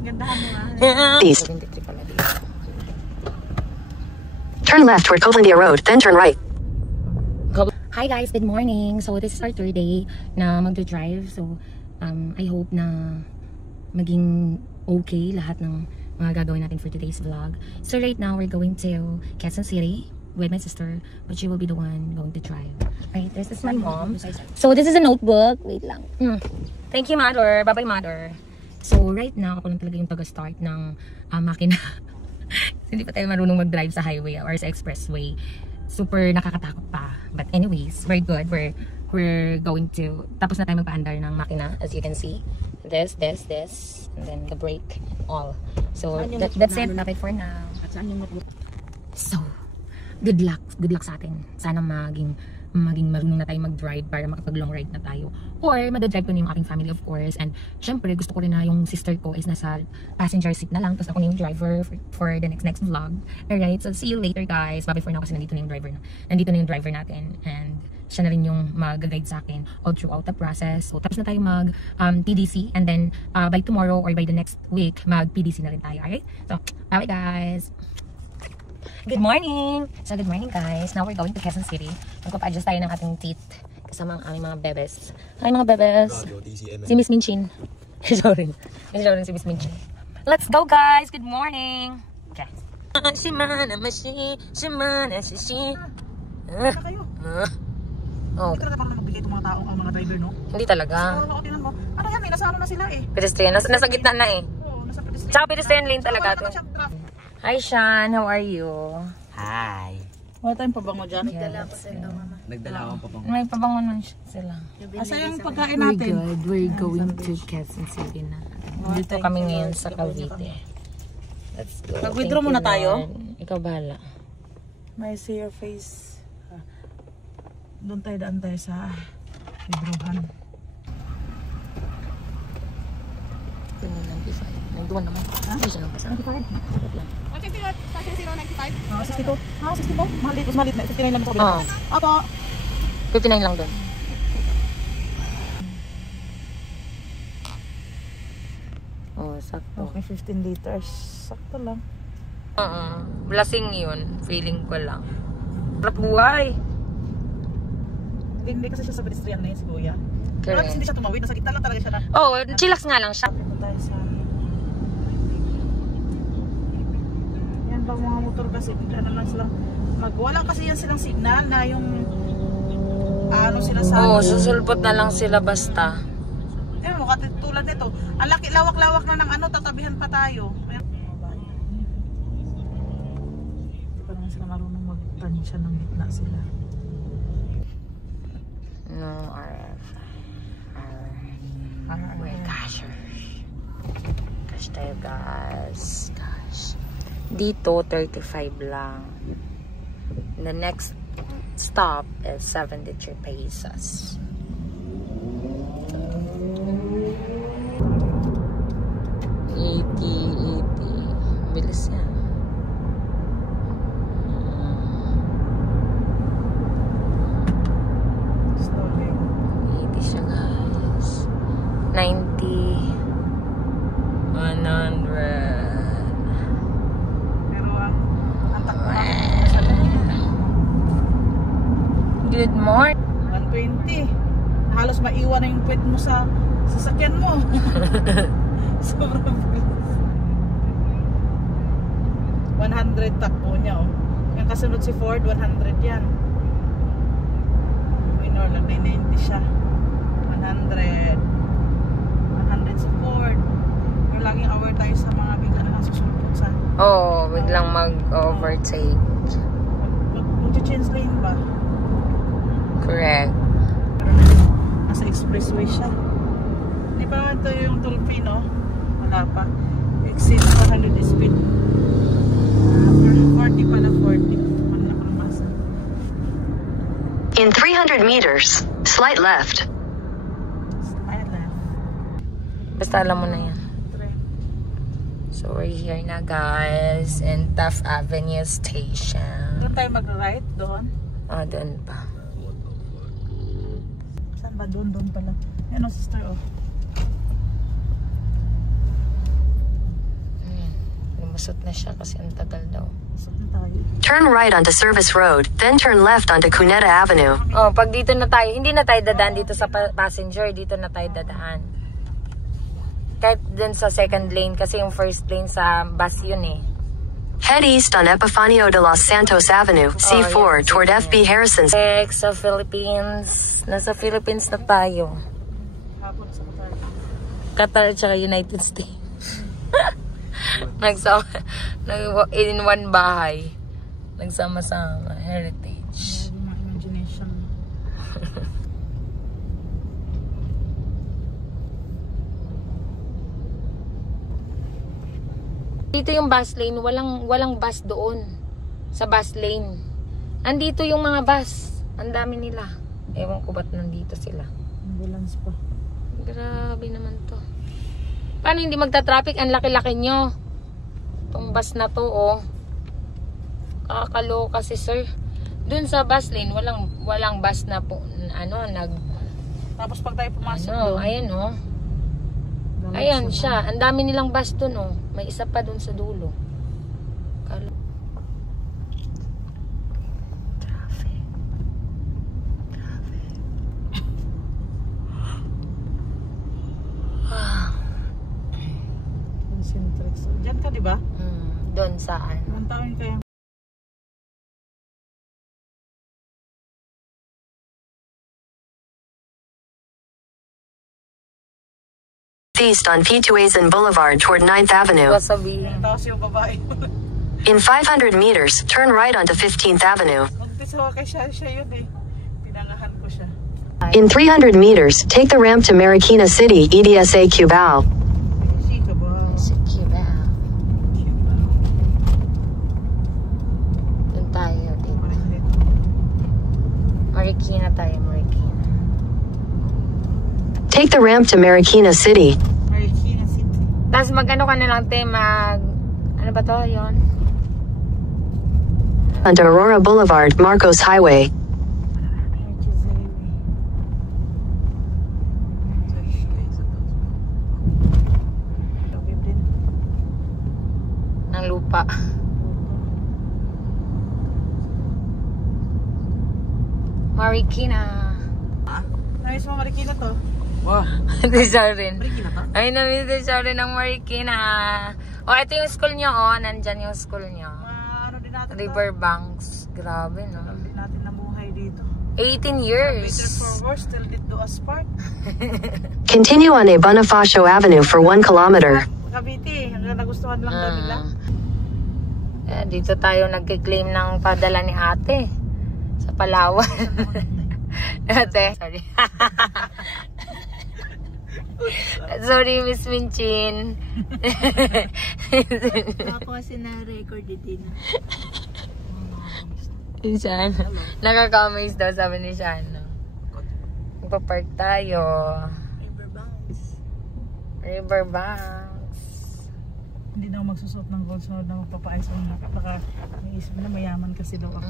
Gandahan mo nga. East. Turn left toward Covelandia Road, then turn right. Hi guys, good morning. So this is our third day na magdodrive. So I hope na maging okay lahat ng mga gagawin natin for today's vlog. So right now we're going to Quezon City with my sister, but she will be the one going to drive. Right, this is my mom. So this is a notebook. Wait lang. Thank you, mother. Bye-bye, mother. So right now ako lang talaga yung taga-start ng makina. Hindi pa tayo marunong mag-drive sa highway or sa expressway. Super nakakatakot pa. But anyways, we're good. We're going to, tapos na tayo magpa-andar ng makina, as you can see. This, and then the brake, all. So that's it. Lapit for now. So, good luck sa atin. Sana maging marunong na tayo mag-drive para makapag long ride na tayo. Or madadrive ko na yung aking family, of course. And syempre gusto ko rin na yung sister ko is nasa passenger seat na lang, tapos ako na yung driver for the next vlog. Alright, so see you later guys. Bye for now kasi nandito na yung driver natin. And siya na rin yung mag-guide sa akin all throughout the process. So tapos na tayo mag PDC, and then by tomorrow or by the next week mag PDC na rin tayo. Alright, so bye guys. Good morning! So good morning guys. Now we're going to Quezon City. Magpapa-adjust tayo ng ating teeth kasama ang aming mga bebes. Hi mga bebes! Si Miss Minchin. Sorry si Miss Minchin. Let's go guys! Good morning! Okay. Hindi talaga parang nagbigay itong mga tao ang mga driver, no? Hindi talaga. So, tingnan mo. Ano yan eh? Nasa ano na sila eh? Pedestrian. Nasa gitna na eh. Oo, nasa pedestrian. Tsaka pedestrian lane talaga to. Hi Sean, how are you? Hi. Wala tayong pabango dyan? Nagdala akong pabango. May pabango naman sila. Asa yung pagkain natin? We're going to Quezon City na. Dito kami ngayon sa Cavite. Let's go. Mag-withdraw muna tayo? Ikaw bahala. May see your face. Doon tayo daan tayo sa withdrawhan. Nagduwan naman. Ano siya naman? 95. 62. 62. Malit na. 59 lang ito. Apo. 59 lang doon. Oh, sakto. Okay, 15 liters. Sakto lang. Lasing yun. Feeling ko lang. Sarap buhay. Hindi kasi siya sa pedestrian na yun si Kuya. Pero Correct. hindi siya tumawid. Nasa gitna lang talaga siya na. Oh, chillax nga lang siya. Ito tayo sa... Yan bang mga motor kasi bigla na lang sila wala kasi yan silang signal na yung ano sila sa... Oh, susulpot na lang sila basta. Eh mo katulad nito. Ang laki lawak-lawak na ng ano, tatabihan pa tayo. Hindi pa naman sila marunong magtansya ng gitna sila. No, RF. We're cashers. Cash tayo guys. Cash. Dito, 35 lang. The next stop is 73 pesos. Bilis yan. Slowly. 80 siya guys. 90. 100. Pero ang takbo Good morning. 120. Halos maiwan na yung puwet mo sa sasakyan mo. Sobrang bilis. 100 takbo niya, oh. Yung kasunod si Ford, 100 yan. Minor lang, 90 siya. 100. 100 si Ford. Yung laging aware tayo sa mga bigla na nasusulpot sa... Oh, biglang mag-overtake. Mag-change lane ba? Correct. Pero nasa expressway siya. Hindi pa naman ito yung toll-free, no? Wala pa. Exceed 100 speed. 40 pala, 40. Ano na parang basa. In 300 meters, slight left. Slight left. Basta alam mo na yan. So we're here na guys in Taft Avenue Station. Doon tayo mag-right doon. Oh, doon pa. Saan ba? Doon pala. Yan o, sister, oh. Usot na siya kasi ang tagal daw. Usot na tayo. Turn right onto Service Road, then turn left onto Cuneta Avenue. Oh, pag dito na tayo, hindi na tayo dadaan dito sa passenger, dito na tayo dadaan. Kahit dun sa second lane kasi yung first lane sa bus yun eh. Head east on Epifanio de los Santos Avenue, C4, toward FB Harrison's. Sa Philippines. Nasa Philippines na tayo. Hapon sa Qatar. Qatar tsaka United States. In one bahay. Nagsama-sama. Heritage. Mga imagination. Dito yung bus lane, walang bus doon sa bus lane. Andito yung mga bus. Ang dami nila. Ewan ko ba't nandito sila. Ambulance pa. Grabe naman to. Paano hindi magta-traffic? Ang laki-laki nyo. Itong bus na to, oh. Kakaloka si sir. Doon sa bus lane, walang bus na po, Tapos pag tayo pumasok doon. ayan, oh. Ayan siya. Ang dami nilang bus dun, oh. May isa pa dun sa dulo. Traffic. Concentrix. Diyan ka, di ba? Doon saan? Ilang taon kayo? East on Pituazon Boulevard toward 9th Avenue. Sabihin. Tapos yung babae. In 500 meters, turn right onto 15th Avenue. Magpisawa kay siya yun eh. Pinangahan ko siya. In 300 meters, take the ramp to Marikina City, EDSA Cubao. Easy ka ba? Doon tayo dito. Marikina tayo, Marikina. Take the ramp to Marikina City. Marikina City. Tapos magano ka na lang, te, ano ba to, yun? Onto Aurora Boulevard, Marcos Highway. Ng lupa. Marikina. Nais mo Marikina to? Wow. Ito siya rin. Marikina to? Ay, nandito siya rin ng Marikina. O, ito yung school nyo, oh. Nandyan yung school nyo. Ano din natin to? Riverbanks. Grabe, no? Alam din natin na buhay dito. 18 years. Better for worse, still did do us part. Continue on a Bonifacio Avenue for 1 kilometer. Cavite, hanggang nagustuhan lang daw nila. Dito tayo nagki-claim ng padala ni ate. Sa Palawan. Ate, sorry. Sorry, Miss Minchin. Ako kasi na-record din. Sian. Nakaka-amaze daw, sabi ni Sian. Magpa-park tayo. Riverbanks. Hindi na ako magsusot ng gold so na magpapaayos ako na. Baka may isip na mayaman kasi daw ako.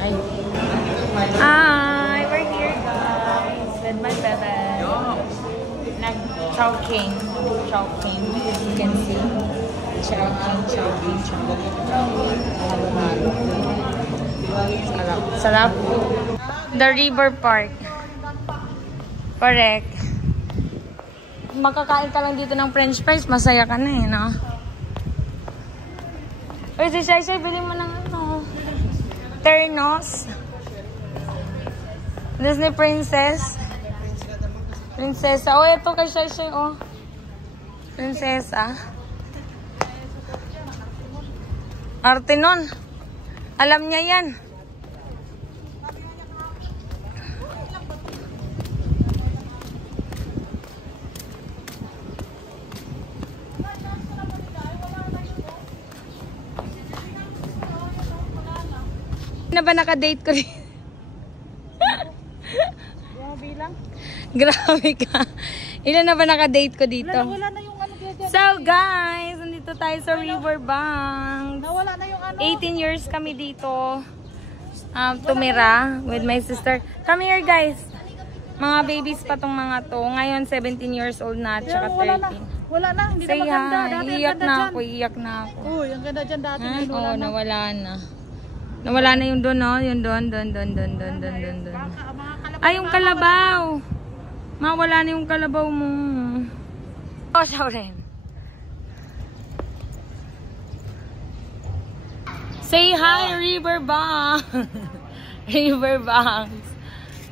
Ay. Hi, we're here guys with my bebe. Nag-chowking. Chowking. As you can see. Chowking. Sarap. The River Park. Correct. Makakain ka lang dito ng french fries, masaya ka na eh, no? Uy, si Shai, bili mo ng ano? Ternos. Disney Princess. Prinsesa. Oh, ito kay Shai, oh. Prinsesa. Arte nun. Alam niya yan. Na ba naka-date ko rin? Bilang? Grabe ka. Ilan na ba naka-date ko dito? Wala na yung ano dyan. So guys, nandito tayo sa Riverbanks. Nawala na yung ano. 18 years kami dito. Tumira with my sister. Come here guys. Mga babies pa tong mga to. Ngayon 17 years old na at saka 13. Wala na, hindi na Say maganda. hi. Dati ang Iyak ganda na dyan. ako, iyak na ako. Uy, ang ganda dyan dati. Oo, Wala na. nawala na. Nawala na yung doon, no? Yung doon. Ay, yung kalabaw. Mawala na yung kalabaw mo. Oh, sorry. Say hi, Riverbank. Riverbank.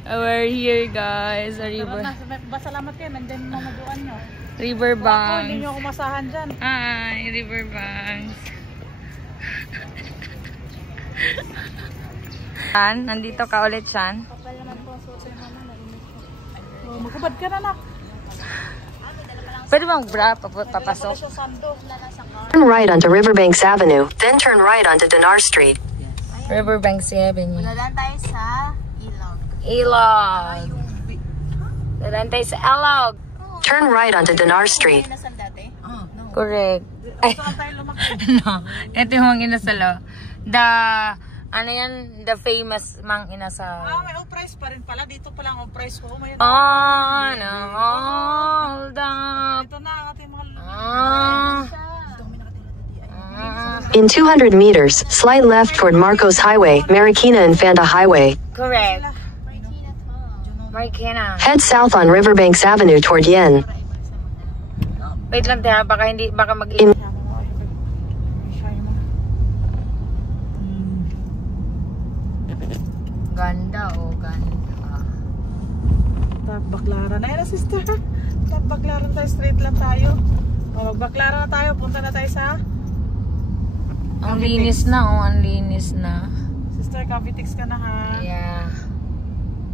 We're here, guys. Salamat kayo, nandyan yung mamaduan nyo. Ako, hindi Riverbank. nyo ako masahan dyan. Hi, Riverbank. Shan, nandito ka ulit, Shan. Oh, magkubad ka na, nak. Pwede bang bra papasok? Turn right onto Riverbanks Avenue, then turn right onto Dinar Street. Riverbanks Avenue. Dadan tayo sa Ilog. Ilog. Dadan tayo sa Ilog. Turn right onto Dinar Street. Nasaan dati? Correct. Ay, Saan tayo lumaki? no. Ito yung Mang Inasal. Ano yan? The famous Mang Inasal. May off-price pa rin pala. Dito pa lang off-price ko. May On hold up. Ito na ang ating mga In 200 meters, slide left toward Marcos Highway, Marikina Infanta Highway. Correct. Marikina. Head south on Riverbanks Avenue toward Yen. Wait lang tayo. Baka hindi, baka mag In Ganda ganda. Baklaran na yan, sister. Baklaran tayo, straight lang tayo. Magbaklaran na tayo, punta na tayo sa Ang linis na ang linis na. Sister, Cavitex ka na ha. Yeah.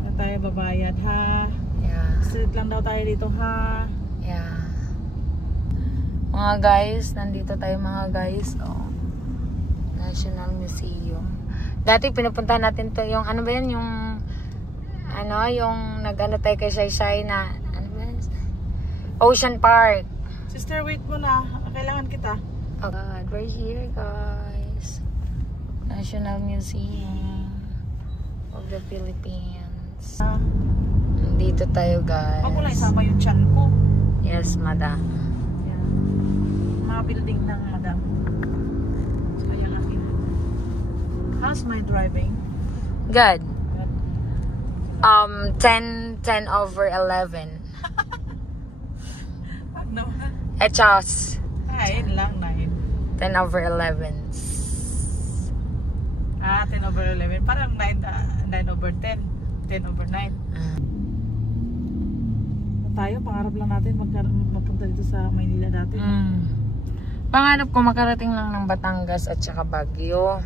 Na tayo babayad ha. Yeah. Straight lang daw tayo dito ha. Yeah. Mga guys, nandito tayo mga guys. Oh. National Museum. Dati pinupuntahan natin to yung ano ba yan yung yung nag-ano tayo kay Saysay na ano ba yan? Ocean Park. Sister, wait mo na. Kailangan kita. Oh God, we're here guys. National Museum of the Philippines. Nandito tayo guys. Huwag mo lang isama yung tiyan ko. Yes, madam. Yan. Mga building ng madam. Kaya lang yun. How's my driving? Good. 10 over 11. No. Echos. 9 lang, 9. 10 over 11. 10 over 11. Parang 9 over 10. 10 over 9. Tayo, pangarap lang natin mapunta dito sa Maynila dati. Pangarap ko makarating lang ng Batangas at saka Baguio.